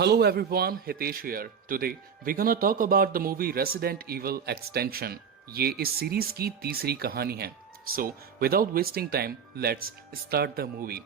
Hello everyone, Hitesh here. Today we're gonna talk about the movie Resident Evil Extension. ये इस series की तीसरी कहानी है. So without wasting time, let's start the movie.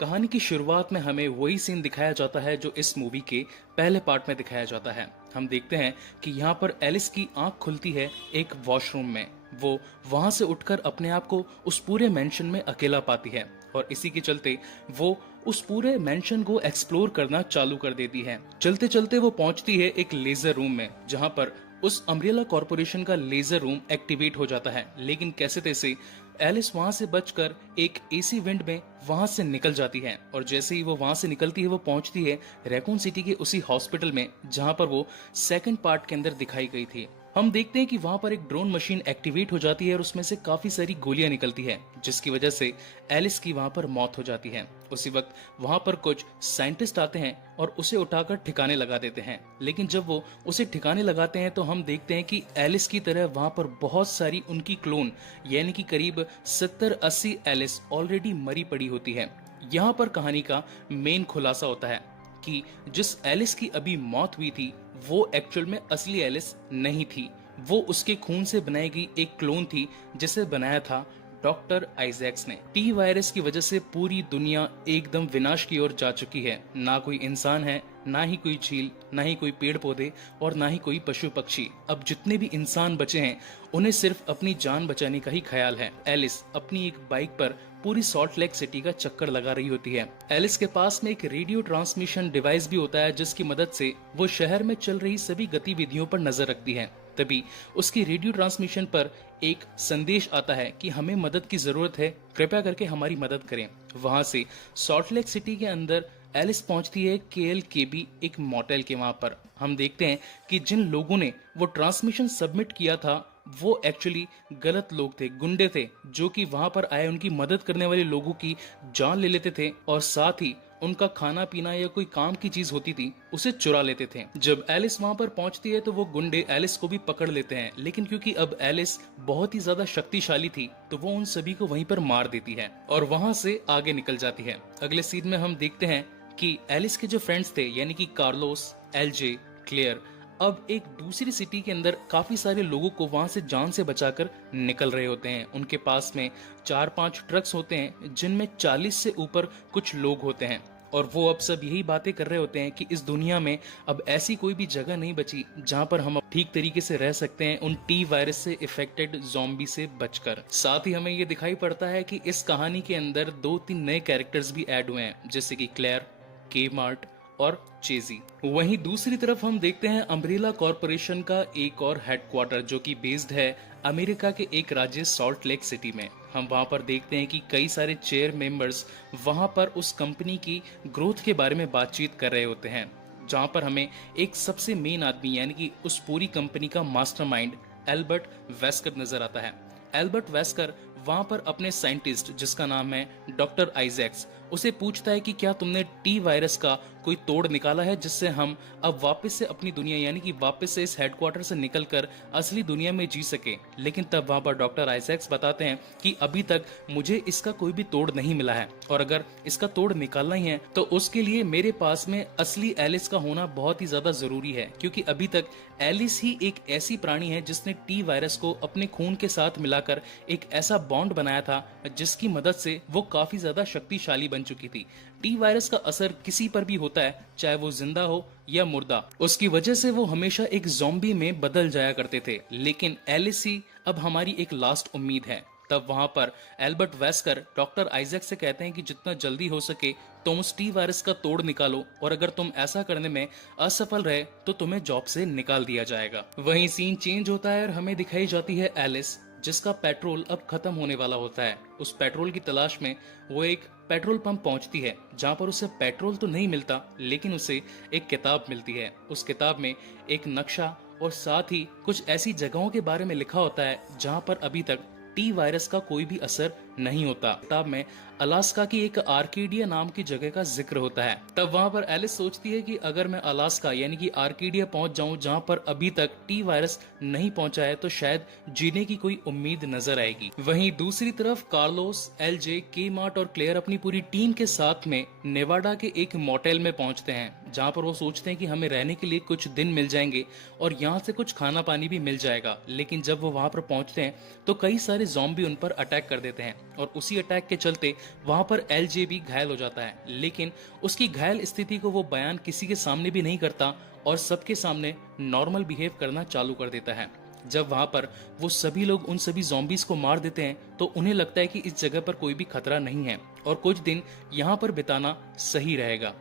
कहानी की शुरुआत में हमें वही सीन दिखाया जाता है जो इस मूवी के पहले पार्ट में दिखाया जाता है. हम देखते हैं कि यहाँ पर एलिस की आंख खुलती है एक वॉशरूम में. वो वहां से उठकर अपने आप को उस पूरे मेंशन में अकेला पाती है और इसी के चलते वो उस पूरे मेंशन को एक्सप्लोर करना चालू कर देती है. चलते चलते वो पहुंचती है एक लेजर रूम में जहां पर उस अम्ब्रेला कॉर्पोरेशन का लेजर रूम एक्टिवेट हो जाता है. लेकिन कैसे तैसे एलिस वहां से बचकर एक एसी विंड में वहां से निकल जाती है और जैसे ही वो वहां से निकलती है वो पहुंचती है रैकून सिटी के उसी हॉस्पिटल में जहां पर वो सेकंड पार्ट के अंदर दिखाई गई थी. हम देखते हैं कि वहां पर एक ड्रोन मशीन एक्टिवेट हो जाती है और उसमें से काफी सारी गोलियां निकलती है जिसकी वजह से एलिस की वहां पर मौत हो जाती है. उसी वक्त वहां पर कुछ साइंटिस्ट आते हैं और उसे उठाकर ठिकाने लगा देते हैं. लेकिन जब वो उसे ठिकाने लगाते हैं तो हम देखते हैं कि एलिस की तरह वहां पर बहुत सारी उनकी क्लोन यानी कि करीब 70-80 एलिस ऑलरेडी मरी पड़ी होती है. यहाँ पर कहानी का मेन खुलासा होता है कि जिस एलिस की अभी मौत हुई थी वो एक्चुअल में असली एलिस नहीं थी. वो उसके खून से बनाई गई एक क्लोन थी जिसे बनाया था डॉक्टर आइजैक्स ने. टी वायरस की वजह से पूरी दुनिया एकदम विनाश की ओर जा चुकी है. ना कोई इंसान है, ना ही कोई झील, ना ही कोई पेड़ पौधे और ना ही कोई पशु पक्षी. अब जितने भी इंसान बचे हैं उन्हें सिर्फ अपनी जान बचाने का ही ख्याल है. एलिस अपनी एक बाइक पर पूरी सॉल्ट लेक सिटी का चक्कर लगा रही होती है. एलिस के पास में एक रेडियो ट्रांसमिशन डिवाइस भी होता है जिसकी मदद से वो शहर में चल रही सभी गतिविधियों पर नजर रखती है. तभी उसकी रेडियो ट्रांसमिशन पर एक संदेश आता है कि हमें मदद की जरूरत है, कृपया करके हमारी मदद करें. वहां से सॉल्ट लेक सिटी के अंदर एलिस पहुंचती है KLKB एक मोटेल के. वहां पर हम देखते हैं कि जिन लोगों ने वो ट्रांसमिशन सबमिट किया था वो एक्चुअली गलत लोग थे, गुंडे थे जो कि वहां पर आए उनकी मदद करने वाले लोगों की जान ले लेते थे और साथ ही उनका खाना पीना या कोई काम की चीज होती थी उसे चुरा लेते थे. जब एलिस वहां पर पहुंचती है तो वो गुंडे एलिस को भी पकड़ लेते हैं. लेकिन क्योंकि अब एलिस बहुत ही ज्यादा शक्तिशाली थी तो वो उन सभी को वहीं पर मार देती है और वहां से आगे निकल जाती है. अगले सीन में हम देखते हैं कि एलिस के जो फ्रेंड्स थे यानी कि कार्लोस, LJ, क्लेयर अब एक दूसरी सिटी के अंदर काफी सारे लोगों को वहां से जान से बचाकर निकल रहे होते हैं. उनके पास में 4-5 ट्रक्स होते हैं जिनमें 40 से ऊपर कुछ लोग होते हैं और वो अब सब यही बातें कर रहे होते हैं कि इस दुनिया में अब ऐसी कोई भी जगह नहीं बची जहां पर हम ठीक तरीके से रह सकते हैं उन टी वायरस से इफेक्टेड ज़ॉम्बी से बचकर. साथ ही हमें ये दिखाई पड़ता है कि इस कहानी के अंदर 2-3 नए कैरेक्टर्स भी ऐड हुए हैं जैसे कि क्लेयर, Kmart और चेजी. वहीं दूसरी तरफ हम देखते हैं अम्ब्रेला कॉर्पोरेशन का एक और हेडक्वार्टर जो कि बेस्ड है अमेरिका के एक राज्य सॉल्ट लेक सिटी में. हम वहां पर देखते हैं कि कई सारे चेयर मेंबर्स वहां पर उस कंपनी की ग्रोथ के बारे में बातचीत कर रहे होते हैं जहां पर हमें एक सबसे मेन आदमी यानी कि उस पूरी कंपनी का मास्टरमाइंड एल्बर्ट वेस्कर नजर आता है. एल्बर्ट वेस्कर वहां पर अपने साइंटिस्ट जिसका नाम है डॉक्टर आइजैक्स उसे पूछता है कि क्या तुमने टी वायरस का कोई तोड़ निकाला है जिससे हम अब वापस से अपनी दुनिया यानी कि वापस से इस हेडक्वार्टर से निकलकर असली दुनिया में जी सके. लेकिन तब वहां पर डॉक्टर आइजैक्स बताते हैं कि अभी तक मुझे इसका कोई भी तोड़ नहीं मिला है और अगर इसका तोड़ निकालना ही है तो उसके लिए मेरे पास में असली एलिस का होना बहुत ही ज्यादा जरूरी है क्योंकि अभी तक एलिस ही एक ऐसी प्राणी है जिसने टी वायरस को अपने खून के साथ मिलाकर एक ऐसा बॉन्ड बनाया था जिसकी मदद से वो काफी ज्यादा शक्तिशाली बन चुकी थी. टी वायरस का असर किसी पर भी होता है चाहे वो जिंदा हो या मुर्दा, उसकी वजह से वो हमेशा एक ज़ॉम्बी में बदल जाया करते थे. लेकिन एलिस ही अब हमारी एक लास्ट उम्मीद है. तब वहां पर एल्बर्ट वेस्कर डॉक्टर आइजैक से कहते हैं कि जितना जल्दी हो सके तुम उस टी वायरस का तोड़ निकालो और अगर तुम ऐसा करने में असफल रहे तो तुम्हें जॉब से निकाल दिया जाएगा. वहीं सीन चेंज होता है और हमें दिखाई जाती है एलिस जिसका पेट्रोल अब खत्म होने वाला होता है. उस पेट्रोल की तलाश में वो एक पेट्रोल पंप पहुंचती है जहां पर उसे पेट्रोल तो नहीं मिलता लेकिन उसे एक किताब मिलती है. उस किताब में एक नक्शा और साथ ही कुछ ऐसी जगहों के बारे में लिखा होता है जहां पर अभी तक टी वायरस का कोई भी असर नहीं होता। किताब में अलास्का की एक आर्केडिया नाम की जगह का जिक्र होता है। तब वहां पर एलिस सोचती है कि अगर मैं अलास्का यानी कि आर्केडिया पहुंच जाऊं जहां पर अभी तक टी वायरस नहीं पहुंचा है तो शायद जीने की कोई उम्मीद नजर आएगी। वहीं दूसरी तरफ कार्लोस, एलजे, के मार्ट और क्लेयर अपनी पूरी टीम के साथ में नेवाडा के एक मोटेल में पहुंचते हैं जहां पर वो सोचते हैं कि हमें रहने के लिए कुछ दिन मिल जाएंगे और यहाँ से कुछ खाना पानी भी मिल जाएगा। लेकिन जब वो वहां पर पहुंचते हैं तो कई सारे ज़ॉम्बी उन पर अटैक कर देते हैं और उसी अटैक के चलते वहां पर एलजे भी घायल हो जाता है। लेकिन उसकी घायल स्थिति को वो बयान किसी के सामने भी नहीं करता और सबके सामने नॉर्मल बिहेव करना चालू कर देता है। जब वहां पर वो सभी लोग उन सभी ज़ॉम्बीज को मार देते हैं तो उन्हें लगता है कि इस जगह पर कोई भी खतरा नहीं है और कुछ दिन यहाँ पर बिताना सही रहेगा।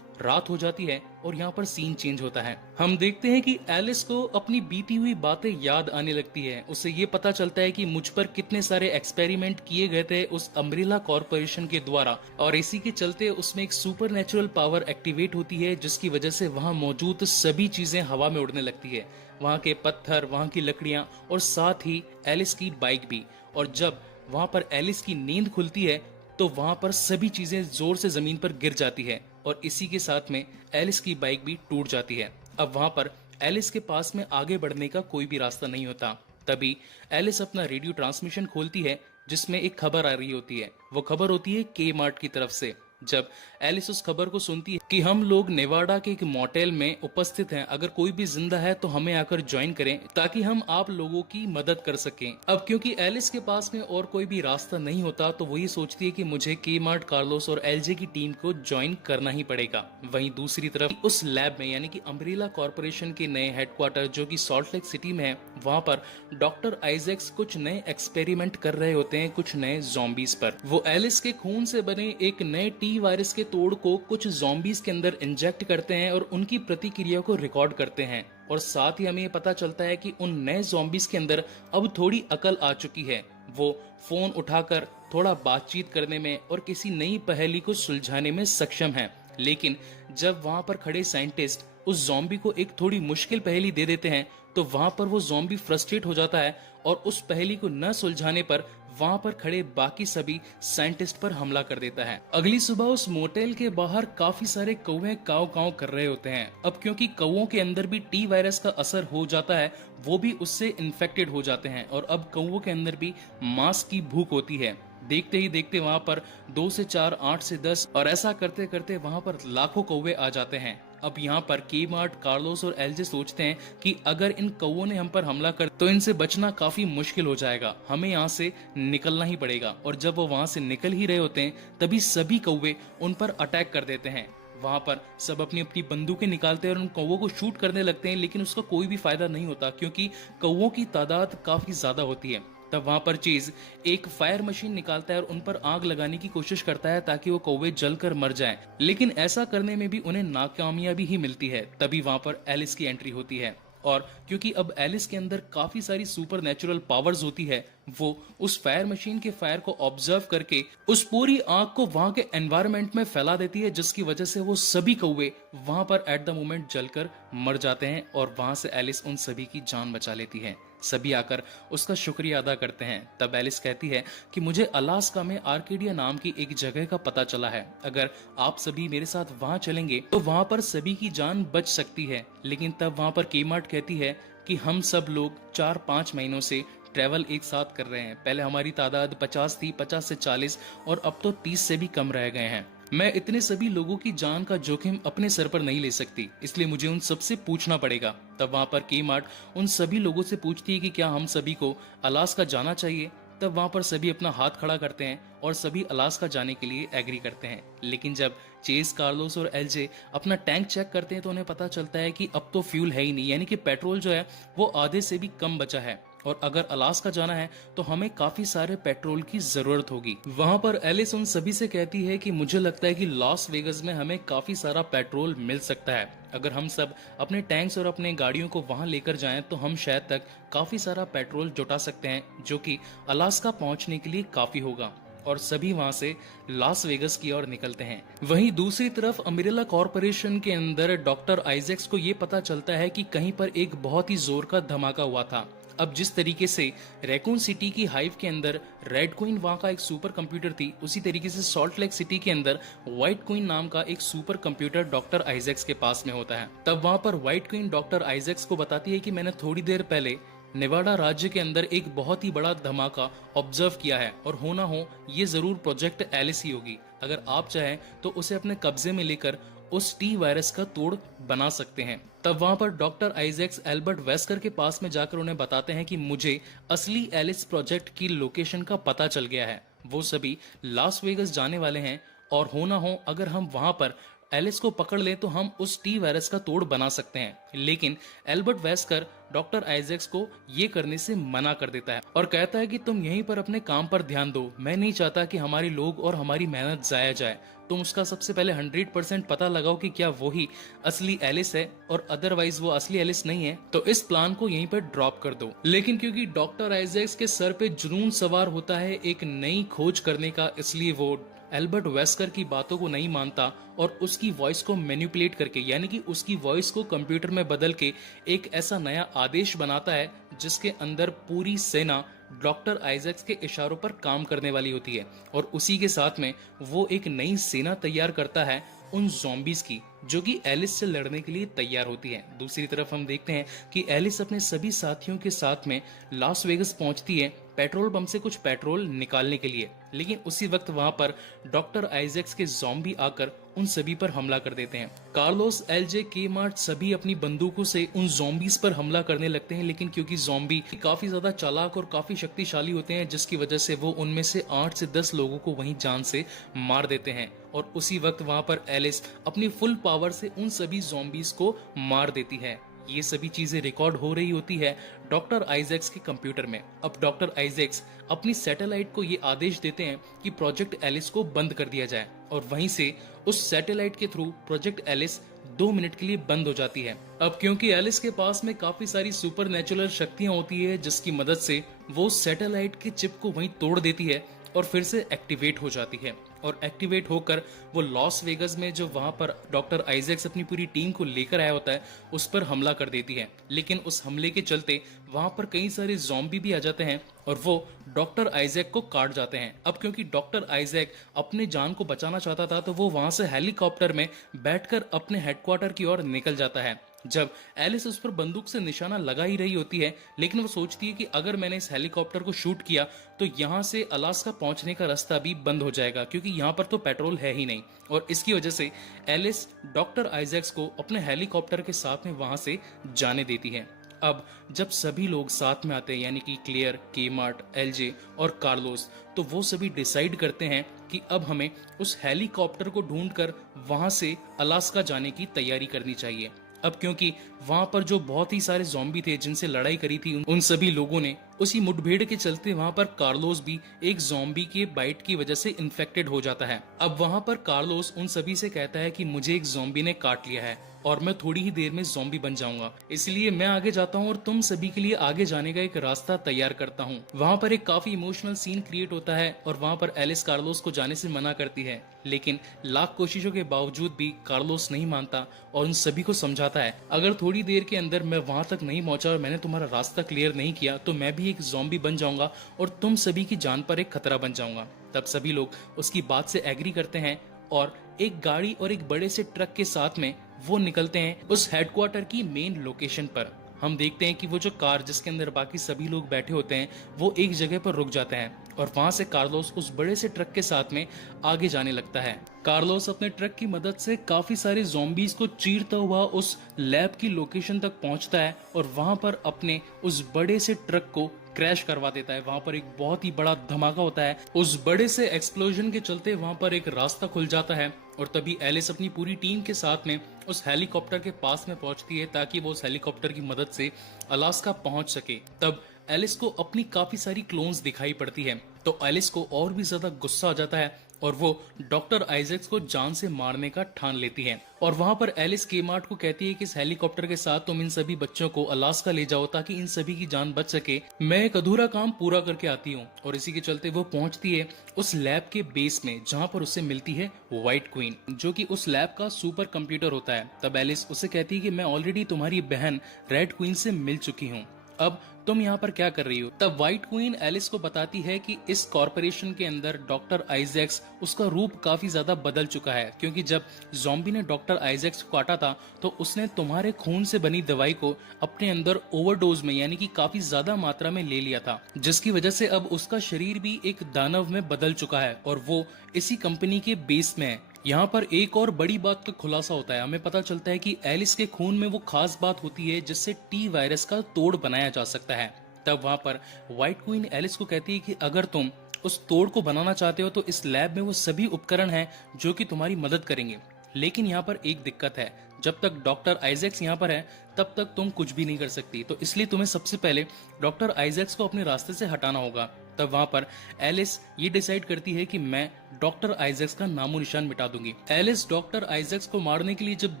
रात हो जाती है और यहाँ पर सीन चेंज होता है। हम देखते हैं कि एलिस को अपनी बीती हुई बातें याद आने लगती है। उसे ये पता चलता है कि मुझ पर कितने सारे एक्सपेरिमेंट किए गए थे उस अम्ब्रेला कॉर्पोरेशन के द्वारा और इसी के चलते उसमें एक सुपर नेचुरल पावर एक्टिवेट होती है जिसकी वजह से वहाँ मौजूद सभी चीजें हवा में उड़ने लगती है। वहाँ के पत्थर, वहाँ की लकड़ियां और साथ ही एलिस की बाइक भी। और जब वहाँ पर एलिस की नींद खुलती है तो वहां पर सभी चीजें जोर से जमीन पर गिर जाती है और इसी के साथ में एलिस की बाइक भी टूट जाती है। अब वहां पर एलिस के पास में आगे बढ़ने का कोई भी रास्ता नहीं होता। तभी एलिस अपना रेडियो ट्रांसमिशन खोलती है जिसमें एक खबर आ रही होती है। वो खबर होती है के मार्ट की तरफ से। जब एलिस उस खबर को सुनती है कि हम लोग नेवाडा के एक मोटेल में उपस्थित हैं, अगर कोई भी जिंदा है तो हमें आकर ज्वाइन करें ताकि हम आप लोगों की मदद कर सकें। अब क्योंकि एलिस के पास में और कोई भी रास्ता नहीं होता तो वही सोचती है कि मुझे के मार्ट, कार्लोस और एलजे की टीम को ज्वाइन करना ही पड़ेगा। वहीं दूसरी तरफ उस लैब में यानी कि अम्ब्रेला कॉर्पोरेशन के नए हेडक्वार्टर जो कि सॉल्ट लेक सिटी में है, वहां पर डॉक्टर आइजैक्स कुछ नए एक्सपेरिमेंट कर रहे होते हैं कुछ नए ज़ॉम्बीज पर। वो एलिस के खून से बने एक नए टी वायरस के तोड़ को कुछ ज़ॉम्बीज के अंदर इंजेक्ट करते हैं और उनकी प्रतिक्रिया को रिकॉर्ड करते हैं। और साथ ही हमें ये पता चलता है कि उन नए ज़ॉम्बीज के अंदर अब थोड़ी अकल आ चुकी है। वो फोन उठाकर थोड़ा बातचीत करने में और किसी नई पहेली को सुलझाने में सक्षम है। लेकिन जब वहां पर खड़े साइंटिस्ट उस ज़ॉम्बी को एक थोड़ी मुश्किल पहेली दे देते हैं तो वहां पर वो ज़ॉम्बी फ्रस्ट्रेट हो जाता है और उस पहेली को न सुलझाने पर वहां पर खड़े बाकी सभी साइंटिस्ट पर हमला कर देता है। अगली सुबह उस मोटेल के बाहर काफी सारे कौवे काव काव कर रहे होते हैं। अब क्योंकि कौवों के अंदर भी टी वायरस का असर हो जाता है, वो भी उससे इन्फेक्टेड हो जाते हैं और अब कौवों के अंदर भी मांस की भूख होती है। देखते ही देखते वहां पर 2 से 4, 8 से 10 और ऐसा करते करते वहां पर लाखों कौवे आ जाते हैं। अब यहाँ पर के मार्ट, कार्लोस और एलजे सोचते हैं कि अगर इन कौवों ने हम पर हमला कर तो इनसे बचना काफी मुश्किल हो जाएगा, हमें यहाँ से निकलना ही पड़ेगा। और जब वो वहां से निकल ही रहे होते हैं तभी सभी कौवे उन पर अटैक कर देते हैं। वहां पर सब अपनी अपनी बंदूकें निकालते हैं और उन कौवों को शूट करने लगते हैं, लेकिन उसका कोई भी फायदा नहीं होता क्योंकि कौवों की तादाद काफी ज्यादा होती है। तब वहां पर चीज एक फायर मशीन निकालता है और उन पर आग लगाने की कोशिश करता है ताकि वो कौवे जलकर मर जाएं। लेकिन ऐसा करने में भी उन्हें नाकामयाबी ही मिलती है। तभी वहां पर एलिस की एंट्री होती है और क्योंकि अब एलिस के अंदर काफी सारी सुपर नेचुरल पावर्स होती है, वो उस फायर मशीन के फायर को ऑब्जर्व करके उस पूरी आग को वहां के एनवायरनमेंट में फैला देती है, जिसकी वजह से वो सभी कौवे वहां पर एट द मोमेंट जलकर मर जाते हैं और वहां से एलिस उन सभी की जान बचा लेती है। सभी आकर उसका शुक्रिया अदा करते हैं। तब एलिस कहती है कि मुझे अलास्का में आर्केडिया नाम की एक जगह का पता चला है, अगर आप सभी मेरे साथ वहां चलेंगे तो वहां पर सभी की जान बच सकती है। लेकिन तब वहां पर केमार्ट कहती है कि हम सब लोग 4-5 महीनों से ट्रैवल एक साथ कर रहे हैं। पहले हमारी तादाद 50 थी, 50 से 40 और अब तो 30 से भी कम रह गए हैं। मैं इतने सभी लोगों की जान का जोखिम अपने सर पर नहीं ले सकती, इसलिए मुझे उन सबसे पूछना पड़ेगा। तब वहां पर के-मार्ट उन सभी लोगों से पूछती है कि क्या हम सभी को अलास्का जाना चाहिए। तब वहां पर सभी अपना हाथ खड़ा करते हैं और सभी अलास्का जाने के लिए एग्री करते हैं। लेकिन जब चेस, कार्लोस और एलजे अपना टैंक चेक करते हैं तो उन्हें पता चलता है कि अब तो फ्यूल है ही नहीं, यानी कि पेट्रोल जो है वो आधे से भी कम बचा है और अगर अलास्का जाना है तो हमें काफी सारे पेट्रोल की जरूरत होगी। वहां पर एलिस उन सभी से कहती है कि मुझे लगता है कि लॉस वेगस में हमें काफी सारा पेट्रोल मिल सकता है। अगर हम सब अपने टैंक्स और अपने गाड़ियों को वहां लेकर जाएं तो हम शायद तक काफी सारा पेट्रोल जुटा सकते हैं, जो कि अलास्का पहुंचने के लिए काफी होगा। और सभी वहां से लास वेगस की ओर निकलते हैं। वहीं दूसरी तरफ अम्ब्रेला कॉर्पोरेशन के अंदर डॉक्टर आइजैक्स को ये पता चलता है कि कहीं पर एक बहुत ही जोर का धमाका हुआ था। अब जिस तरीके से रैकून सिटी की हाइव के अंदर रेड क्वीन वहाँ का एक सुपर कंप्यूटर थी, उसी तरीके से सॉल्ट लेक सिटी के अंदर व्हाइट क्वीन नाम का एक सुपर कंप्यूटर डॉक्टर आइजैक्स के पास में होता है। तब वहाँ पर व्हाइट क्वीन डॉक्टर आइजैक्स को बताती है कि मैंने थोड़ी देर पहले नेवाडा राज्य के अंदर एक बहुत ही बड़ा धमाका ऑब्जर्व किया है और हो ना हो ये जरूर प्रोजेक्ट एलिस ही होगी। अगर आप चाहें तो उसे अपने कब्जे में लेकर उस टी वायरस का तोड़ बना सकते हैं। तब वहां पर डॉक्टर आइजैक्स एल्बर्ट वेस्कर के पास में जाकर उन्हें बताते हैं कि मुझे असली एलिस प्रोजेक्ट की लोकेशन का पता चल गया है। वो सभी लास वेगस जाने वाले हैं और हो ना हो अगर हम वहां पर एलिस को पकड़ लें तो हम उस टी वायरस का तोड़ बना सकते हैं। लेकिन एल्बर्ट वेस्कर डॉक्टर आइजैक्स को ये करने से मना कर देता है और कहता है कि तुम यहीं पर अपने काम पर ध्यान दो, मैं नहीं चाहता कि हमारे लोग और हमारी मेहनत जाया जाए। तुम उसका सबसे पहले 100% पता लगाओ कि क्या वही असली एलिस है और अदरवाइज वो असली एलिस नहीं है तो इस प्लान को यहीं पर ड्रॉप कर दो। लेकिन क्योंकि डॉक्टर आइजैक्स के सर पे जुनून सवार होता है एक नई खोज करने का, इसलिए वो एल्बर्ट वेस्कर की बातों को नहीं मानता और उसकी वॉइस को मैनिपुलेट करके यानी कि उसकी वॉइस को कंप्यूटर में बदल के एक ऐसा नया आदेश बनाता है जिसके अंदर पूरी सेना डॉक्टर आइजैक्स के इशारों पर काम करने वाली होती है और उसी के साथ में वो एक नई सेना तैयार करता है उन ज़ॉम्बीज की जो कि एलिस से लड़ने के लिए तैयार होती है। दूसरी तरफ हम देखते हैं कि एलिस अपने सभी साथियों के साथ में लास वेगस पहुंचती है पेट्रोल पंप से कुछ पेट्रोल निकालने के लिए, लेकिन उसी वक्त वहां पर डॉक्टर आइजैक्स के ज़ॉम्बी आकर उन सभी पर हमला कर देते हैं। कार्लोस, एलजे, के मार्ट सभी अपनी बंदूकों से उन ज़ॉम्बीज पर हमला करने लगते हैं, लेकिन क्योंकि ज़ॉम्बी काफी ज्यादा चालाक और काफी शक्तिशाली होते हैं जिसकी वजह से वो उनमें से 8 से 10 लोगों को वहीं जान से मार देते हैं और उसी वक्त वहां पर एलिस अपनी फुल पावर से उन सभी ज़ॉम्बीज को मार देती है। ये सभी चीजें रिकॉर्ड हो रही होती है डॉक्टर आइजैक्स के कंप्यूटर में। अब डॉक्टर आइजैक्स अपनी सैटेलाइट को ये आदेश देते हैं कि प्रोजेक्ट एलिस को बंद कर दिया जाए और वहीं से उस सैटेलाइट के थ्रू प्रोजेक्ट एलिस 2 मिनट के लिए बंद हो जाती है। अब क्योंकि एलिस के पास में काफी सारी सुपर नेचुरल शक्तियां होती है जिसकी मदद से वो सैटेलाइट के चिप को वहीं तोड़ देती है और फिर से एक्टिवेट हो जाती है और एक्टिवेट होकर वो लॉस वेगस में जो वहां पर डॉक्टर आइजैक्स अपनी पूरी टीम को लेकर आया होता है उस पर हमला कर देती है। लेकिन उस हमले के चलते वहां पर कई सारे ज़ॉम्बी भी आ जाते हैं और वो डॉक्टर आइजैक को काट जाते हैं। अब क्योंकि डॉक्टर आइजैक अपने जान को बचाना चाहता था तो वो वहां से हेलीकॉप्टर में बैठकर अपने हेडक्वार्टर की ओर निकल जाता है। जब एलिस उस पर बंदूक से निशाना लगा ही रही होती है, लेकिन वो सोचती है कि अगर मैंने इस हेलीकॉप्टर को शूट किया तो यहाँ से अलास्का पहुंचने का रास्ता भी बंद हो जाएगा क्योंकि यहाँ पर तो पेट्रोल है ही नहीं और इसकी वजह से एलिस डॉक्टर आइजैक्स को अपने हेलीकॉप्टर के साथ में वहां से जाने देती है। अब जब सभी लोग साथ में आते हैं यानी कि क्लेयर, के मार्ट, एलजे और कार्लोस, तो वो सभी डिसाइड करते हैं कि अब हमें उस हेलीकॉप्टर को ढूंढकर वहां से अलास्का जाने की तैयारी करनी चाहिए। अब क्योंकि वहां पर जो बहुत ही सारे ज़ॉम्बी थे जिनसे लड़ाई करी थी उन सभी लोगों ने उसी मुठभेड़ के चलते वहां पर कार्लोस भी एक ज़ॉम्बी के बाइट की वजह से इन्फेक्टेड हो जाता है। अब वहां पर कार्लोस उन सभी से कहता है कि मुझे एक ज़ॉम्बी ने काट लिया है और मैं थोड़ी ही देर में ज़ॉम्बी बन जाऊंगा, इसलिए मैं आगे जाता हूँ और तुम सभी के लिए आगे जाने का एक रास्ता तैयार करता हूँ। वहां पर एक काफी इमोशनल सीन क्रिएट होता है और वहां पर एलिस कार्लोस को जाने से मना करती है, लेकिन लाख कोशिशों के बावजूद भी कार्लोस नहीं मानता और उन सभी को समझाता है अगर थोड़ी देर के अंदर मैं वहां तक नहीं पहुंचा और मैंने तुम्हारा रास्ता क्लियर नहीं किया तो मैं भी एक ज़ॉम्बी बन जाऊंगा और तुम सभी की जान पर एक खतरा बन जाऊंगा। तब सभी लोग उसकी बात से एग्री करते हैं और एक गाड़ी और एक बड़े से ट्रक के साथ में वो निकलते हैं उस हेडक्वार्टर की मेन लोकेशन पर। हम देखते हैं कि वो जो कार जिसके अंदर बाकी सभी लोग बैठे होते हैं वो एक जगह पर रुक जाते हैं और वहां से कार्लोस उस बड़े से ट्रक के साथ में आगे जाने लगता है। कार्लोस अपने ट्रक की मदद से काफी सारे ज़ॉम्बीज को चीरता हुआ उस लैब की लोकेशन तक पहुंचता है और वहां पर अपने उस बड़े से ट्रक को क्रैश करवा देता है। वहां पर एक बहुत ही बड़ा धमाका होता है, उस बड़े से एक्सप्लोजन के चलते वहां पर एक रास्ता खुल जाता है और तभी एलिस अपनी पूरी टीम के साथ में उस हेलीकॉप्टर के पास में पहुंचती है ताकि वो उस हेलीकॉप्टर की मदद से अलास्का पहुंच सके। तब एलिस को अपनी काफी सारी क्लोन्स दिखाई पड़ती है तो एलिस को और भी ज्यादा गुस्सा आ जाता है और वो डॉक्टर आइजैक्स को जान से मारने का ठान लेती है और वहां पर एलिस के मार्ट को कहती है कि इस हेलीकॉप्टर के साथ तुम इन सभी बच्चों को अलास्का ले जाओ ताकि इन सभी की जान बच सके, मैं एक अधूरा काम पूरा करके आती हूँ। और इसी के चलते वो पहुंचती है उस लैब के बेस में जहां पर उससे मिलती है व्हाइट क्वीन जो कि उस लैब का सुपर कंप्यूटर होता है। तब एलिस उसे कहती है कि मैं ऑलरेडी तुम्हारी बहन रेड क्वीन से मिल चुकी हूँ अब तुम यहाँ पर क्या कर रही हो? तब व्हाइट क्वीन एलिस को बताती है कि इस कॉर्पोरेशन के अंदर डॉक्टर आइजैक्स, उसका रूप काफी ज्यादा बदल चुका है, क्योंकि जब ज़ॉम्बी ने डॉक्टर आइजैक्स को काटा था तो उसने तुम्हारे खून से बनी दवाई को अपने अंदर ओवरडोज में यानी कि काफी ज्यादा मात्रा में ले लिया था, जिसकी वजह से अब उसका शरीर भी एक दानव में बदल चुका है और वो इसी कंपनी के बेस में है। यहाँ पर एक और बड़ी बात का खुलासा होता है। हमें पता चलता है कि एलिस के खून में वो खास बात होती है जिससे टी वायरस का तोड़ बनाया जा सकता है। तब वहां पर व्हाइट क्वीन एलिस को कहती है कि अगर तुम उस तोड़ को बनाना चाहते हो तो इस लैब में वो सभी उपकरण हैं जो कि तुम्हारी मदद करेंगे। लेकिन यहाँ पर एक दिक्कत है, जब तक डॉक्टर आइजैक्स यहाँ पर है तब तक तुम कुछ भी नहीं कर सकती, तो इसलिए तुम्हें सबसे पहले डॉक्टर आइजैक्स को अपने रास्ते से हटाना होगा। तब वहां पर एलिस ये डिसाइड करती है कि मैं डॉक्टर आइजैक्स का नामो निशान मिटा दूंगी। एलिस डॉक्टर आइजैक्स को मारने के लिए जब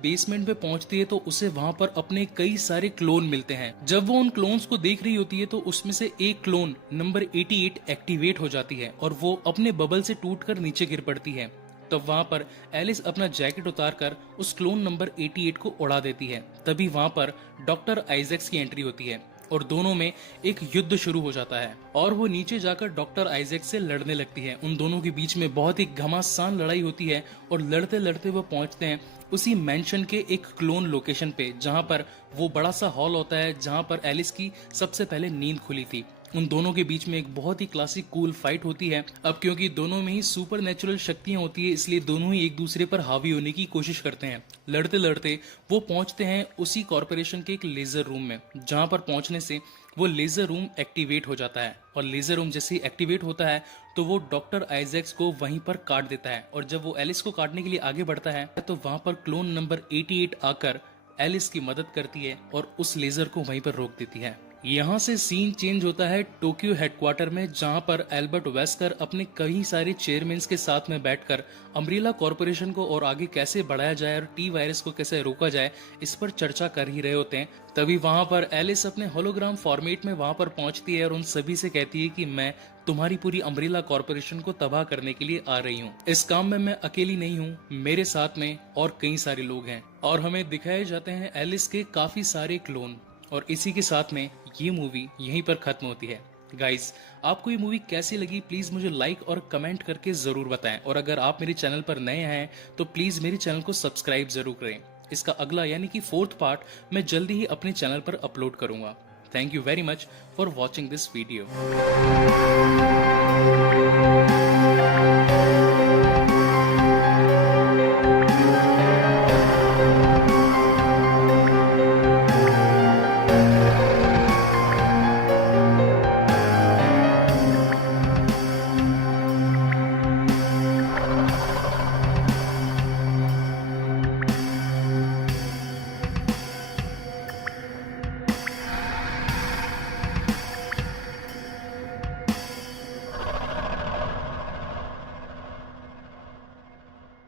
बेसमेंट में पहुंचती है तो उसे वहां पर अपने कई सारे क्लोन मिलते हैं। जब वो उन क्लोन्स को देख रही होती है तो उसमें से एक क्लोन नंबर 88 एक्टिवेट हो जाती है और वो अपने बबल से टूटकर नीचे गिर पड़ती है। तब वहां पर एलिस अपना जैकेट उतारकर उस क्लोन नंबर 88 को उड़ा देती है। तभी वहां पर डॉक्टर आइजैक्स की एंट्री होती है और दोनों में एक युद्ध शुरू हो जाता है और वो नीचे जाकर डॉक्टर आइजैक्स से लड़ने लगती है। उन दोनों के बीच में बहुत ही घमासान लड़ाई होती है और लड़ते लड़ते वो पहुंचते हैं उसी मेंशन के एक क्लोन लोकेशन पे, जहां पर वो बड़ा सा हॉल होता है जहां पर एलिस की सबसे पहले नींद खुली थी। उन दोनों के बीच में एक बहुत ही क्लासिक कूल फाइट होती है। अब क्योंकि दोनों में ही सुपर नेचुरल शक्तियां होती है इसलिए दोनों ही एक दूसरे पर हावी होने की कोशिश करते हैं। लड़ते लड़ते वो पहुंचते हैं उसी कॉर्पोरेशन के एक लेजर रूम में, जहां पर पहुंचने से वो लेजर रूम एक्टिवेट हो जाता है और लेजर रूम जैसे ही एक्टिवेट होता है तो वो डॉक्टर आइजैक्स को वहीं पर काट देता है। और जब वो एलिस को काटने के लिए आगे बढ़ता है तो वहां पर क्लोन नंबर 88 आकर एलिस की मदद करती है और उस लेजर को वहीं पर रोक देती है। यहाँ से सीन चेंज होता है टोक्यो हेडक्वार्टर में, जहाँ पर एल्बर्ट वेस्कर अपने कई सारे चेयरमैन के साथ में बैठकर अम्ब्रेला कॉर्पोरेशन को और आगे कैसे बढ़ाया जाए और टी वायरस को कैसे रोका जाए इस पर चर्चा कर ही रहे होते हैं। तभी वहां पर एलिस अपने होलोग्राम फॉर्मेट में वहां पर पहुंचती है और उन सभी से कहती है कि मैं तुम्हारी पूरी अम्ब्रेला कॉर्पोरेशन को तबाह करने के लिए आ रही हूँ। इस काम में मैं अकेली नहीं हूँ, मेरे साथ में और कई सारे लोग हैं। और हमें दिखाए जाते हैं एलिस के काफी सारे क्लोन। और इसी के साथ में ये मूवी यहीं पर खत्म होती है। गाइस, आपको ये मूवी कैसी लगी प्लीज मुझे लाइक और कमेंट करके जरूर बताएं। और अगर आप मेरे चैनल पर नए हैं तो प्लीज मेरे चैनल को सब्सक्राइब जरूर करें। इसका अगला यानी कि 4th पार्ट मैं जल्दी ही अपने चैनल पर अपलोड करूंगा। Thank you very much for watching this video.